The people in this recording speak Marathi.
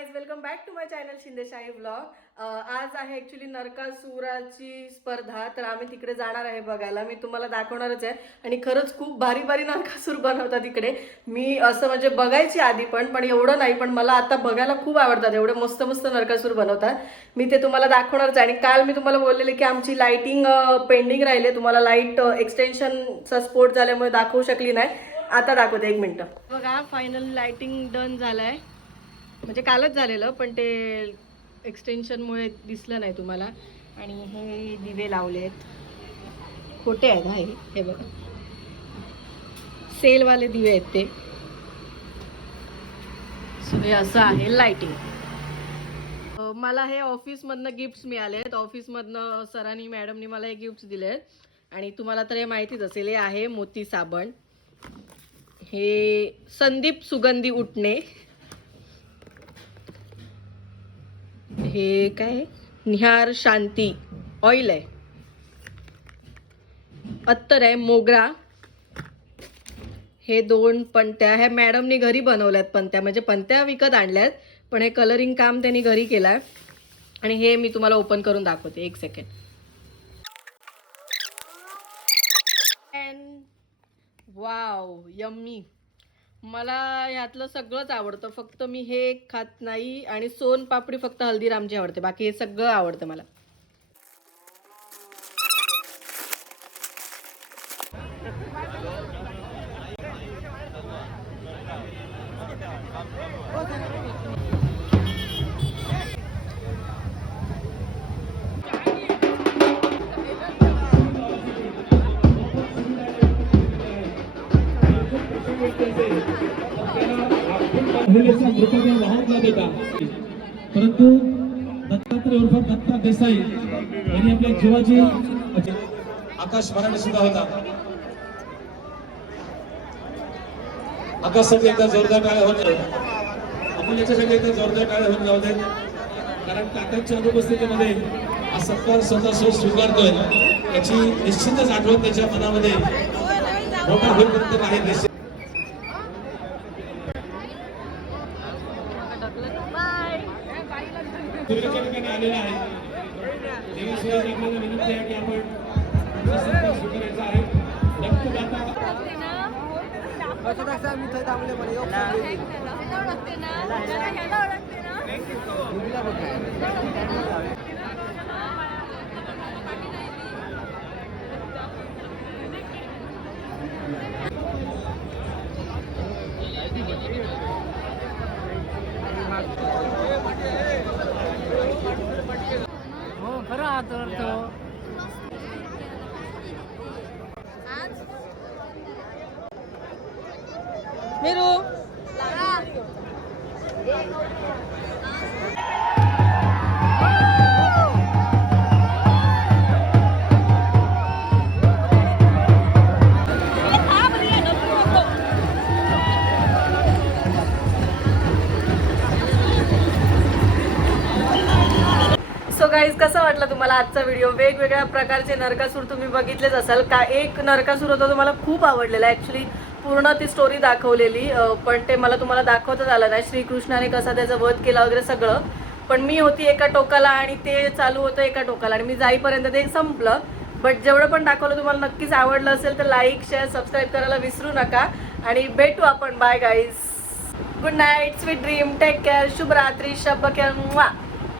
Guys, welcome back to my channel Shindeshahi vlog. आज आहे ॲक्च्युली नरकासुराची स्पर्धा, तर आम्ही तिकडे जाणार आहे बघायला. मी तुम्हाला दाखवणारच आहे आणि खरंच खूप भारी भारी नरकासूर बनवतात तिकडे. मी असं म्हणजे बघायची आधी पण एवढं नाही, पण मला आता बघायला खूप आवडतात. एवढे मस्त मस्त नरकासूर बनवतात. मी ते तुम्हाला दाखवणारच आहे. आणि काल मी तुम्हाला बोललेले की आमची लाईटिंग पेंडिंग राहिले, तुम्हाला लाईट एक्सटेन्शनचा स्फोट झाल्यामुळे दाखवू शकली नाही. आता दाखवते, एक मिनटं बघा. फायनल लाईटिंग डन झालाय, म्हणजे कालच झालेलं, पण ते एक्सटेन्शनमुळे दिसलं नाही तुम्हाला. आणि हे दिवे लावलेत, खोटे आहेत. हे बघा, सेलवाले दिवे आहेत ते. सो हे असं आहे लाइटिंग. मला हे ऑफिसमधनं गिफ्ट्स मिळालेत. ऑफिसमधनं सरांनी मॅडमनी मला हे गिफ्ट्स दिलेत. आणि तुम्हाला तर हे माहितीच असेल, हे आहे मोती साबण. हे संदीप सुगंधी उठणे. हे काय, निहार शांती ऑइल आहे. अत्तर आहे, मोगरा. हे दोन पणत्या, ह्या मॅडमनी घरी बनवल्यात पणत्या, म्हणजे पणत्या विकत आणल्यात, पण हे कलरिंग काम त्यांनी घरी केलंय. आणि हे मी तुम्हाला ओपन करून दाखवते, एक सेकंड. Wow, yummy. मला ह्यातलं सगळंच आवडतं, फक्त मी हे खात नाही. आणि सोन पापडी फक्त हल्दीरामची आवडते, बाकी हे सगळं आवडतं मला. परंतु दत्तात्रय उर्फ दत्ता देसाई यांनी आपल्या जीवाची आकाश मराठी सुद्धा होता. आकाशसाठी एकदा जोरदार टाळ्या होत आपण याच्यासाठी एकदा जोरदार टाळ्या होऊन जाऊ दे, कारण काकांच्या अनुपस्थितीमध्ये हा सत्कार स्वतः स्वीकारतोय याची निश्चितच आठवण त्याच्या मनामध्ये मोठा होईपर्यंत आहे. निश्चित ठिकाणी आलेला आहे. देवाशिवाय आपल्याला विनंती आहे की आपण स्वीकारायचा आहे. रक्तदाता मिरू सो गाईज, कसा वाटला तुम्हाला आजचा व्हिडिओ? वेगवेगळ्या प्रकारचे नरकासूर तुम्ही बघितलेच असाल का. एक नरकासूर होता तो मला खूप आवडलेला, ॲक्च्युली पूर्ण ती स्टोरी दाखवलेली, पण ते मला तुम्हाला दाखवताच आलं नाही. श्रीकृष्णाने कसा त्याचा वध केला वगैरे सगळं, पण मी होती एका टोकाला आणि ते चालू होतं एका टोकाला, आणि मी जाईपर्यंत ते संपलं. बट जेवढं पण दाखवलं तुम्हाला नक्कीच आवडलं असेल तर लाईक, शेअर, सबस्क्राईब करायला विसरू नका. आणि भेटू आपण. Bye guys, good night, sweet dream, take care, शुभरात्री, शब्बकेअर.